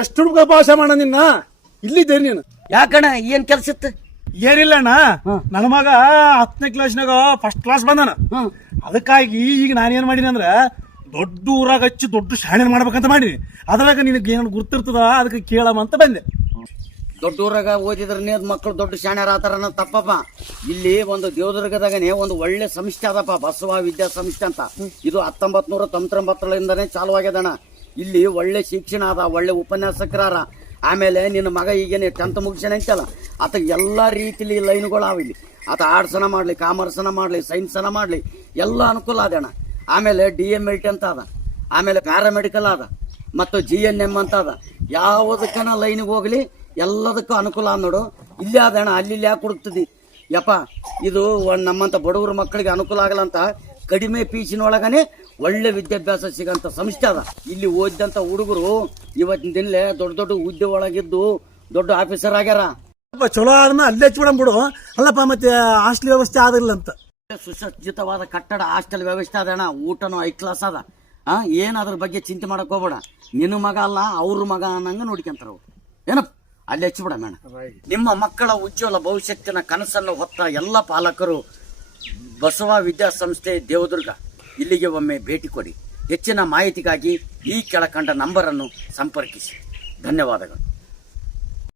ಎಷ್ಟು ಭಾಷೆ ಮಾಡ ನಿನ್ನ ಇಲ್ಲಿದ್ದೇನೆ ನೀನು. ಯಾಕಣ್ಣ ಏನ್ ಕೆಲ್ಸ ಇತ್ತು? ಏನಿಲ್ಲ ಅಣ್ಣ, ನನ್ನ ಮಗ 10ನೇ ಕ್ಲಾಸ್ನಾಗ ಫಸ್ಟ್ ಕ್ಲಾಸ್ ಬಂದಾನ. ಅದಕ್ಕಾಗಿ ಈಗ ನಾನೇನ್ ಮಾಡೀನಿ ಅಂದ್ರ ದೊಡ್ಡ ಊರಾಗ ಹಚ್ಚಿ ದೊಡ್ಡ ಶಾಣೆ ಮಾಡ್ಬೇಕಂತ ಮಾಡೀನಿ. ಅದ್ರಾಗ ನಿನಗೆ ಏನು ಗುರ್ತಿರ್ತದ ಅದಕ್ಕೆ ಕೇಳಮ್ಮ ಅಂತ ಬಂದೆ. ದೊಡ್ಡ ಊರಾಗ ಓದಿದ್ರೆ ಮಕ್ಕಳು ದೊಡ್ಡ ಶಾಣ್ಯರ ಆತರ ತಪ್ಪಪ್ಪ. ಇಲ್ಲಿ ಒಂದು ದೇವದುರ್ಗದಾಗನೆ ಒಂದು ಒಳ್ಳೆ ಸಂಸ್ಥೆ ಅದಪ್ಪ, ಬಸವ ವಿದ್ಯಾ ಸಂಸ್ಥೆ ಅಂತ. ಇದು 1999 ಚಾಲುವಾಗ್ಯದಣ್ಣ. ಇಲ್ಲಿ ಒಳ್ಳೆ ಶಿಕ್ಷಣ ಅದ, ಒಳ್ಳೆ ಉಪನ್ಯಾಸಕರಾರ. ಆಮೇಲೆ ನಿನ್ನ ಮಗ ಈಗೇನೆ 10th ಮುಗಿಸ್ಯಾನ ಅಂತಲ್ಲ, ಆತ ಎಲ್ಲಾ ರೀತಿಲಿ ಲೈನ್ಗಳು ಅವ ಇಲ್ಲಿ. ಆತ ಆರ್ಟ್ಸನ ಮಾಡ್ಲಿ, ಕಾಮರ್ಸನ ಮಾಡ್ಲಿ, ಸೈನ್ಸನ ಮಾಡ್ಲಿ, ಎಲ್ಲ ಅನುಕೂಲ ಅದೇಣ. ಆಮೇಲೆ DMLT ಅಂತ ಅದ, ಆಮೇಲೆ ಪ್ಯಾರಾಮೆಡಿಕಲ್ ಅದ, ಮತ್ತು GNM ಅಂತ ಅದ. ಯಾವುದಕ್ಕನ ಲೈನ್ಗೆ ಹೋಗ್ಲಿ ಎಲ್ಲದಕ್ಕೂ ಅನುಕೂಲ ಅದ ನೋಡು. ಇಲ್ಲೇ ಅದೇಣ, ಅಲ್ಲಿ ಯಾಕೆ ಹುಡುಕ್ತದಿ ಯಪ್ಪ. ಇದು ನಮ್ಮಂತ ಬಡವ್ರ ಮಕ್ಕಳಿಗೆ ಅನುಕೂಲ ಆಗಲ್ಲ ಅಂತ ಕಡಿಮೆ ಫೀಸಿನೊಳಗನೆ ಒಳ್ಳೆ ವಿದ್ಯಾಭ್ಯಾಸ ಸಿಗಂತ ಸಂಸ್ಥೆ ಅದ. ಇಲ್ಲಿ ಓದಿದಂತ ಹುಡುಗರು ಇವತ್ತಿನ ದಿನಲೇ ದೊಡ್ಡ ದೊಡ್ಡ ಹುದ್ದೆ ಒಳಗಿದ್ದು ದೊಡ್ಡ ಆಫೀಸರ್ ಆಗ್ಯಾರ. ಚಲೋ ಅದನ್ನ ಅಲ್ಲೇ ಹಚ್ಬಿಡಂಬಿಡು. ಅಲ್ಲಪ್ಪ ಮತ್ತೆ ಹಾಸ್ಟೆಲ್ ವ್ಯವಸ್ಥೆ ಆದಿಲ್ಲ ಅಂತ. ಸುಸಜ್ಜಿತವಾದ ಕಟ್ಟಡ, ಹಾಸ್ಟೆಲ್ ವ್ಯವಸ್ಥೆ ಅದಣ್ಣ. ಊಟನೂ ಹೈ ಕ್ಲಾಸ್ ಅದ. ಏನ್ ಅದ್ರ ಬಗ್ಗೆ ಚಿಂತೆ ಮಾಡಕ್ ಹೋಗ್ಬೇಡ. ನಿನ್ನ ಮಗ ಅಲ್ಲ ಅವ್ರ ಮಗ ಅನ್ನಂಗ ನೋಡ್ಕೊಂತಾರ ಏನಪ್ಪ. ಅಲ್ಲಿ ಹಚ್ಚಿಬಿಡ ಮೇಡ. ನಿಮ್ಮ ಮಕ್ಕಳ ಉಜ್ವಲ ಭವಿಷ್ಯತ್ತಿನ ಕನಸನ್ನು ಹೊತ್ತ ಎಲ್ಲ ಪಾಲಕರು ಬಸವ ವಿದ್ಯಾಸಂಸ್ಥೆ ದೇವದುರ್ಗ ಇಲ್ಲಿಗೆ ಒಮ್ಮೆ ಭೇಟಿ ಕೊಡಿ. ಹೆಚ್ಚಿನ ಮಾಹಿತಿಗಾಗಿ ಈ ಕೆಳಕಂಡ ನಂಬರನ್ನು ಸಂಪರ್ಕಿಸಿ. ಧನ್ಯವಾದಗಳು.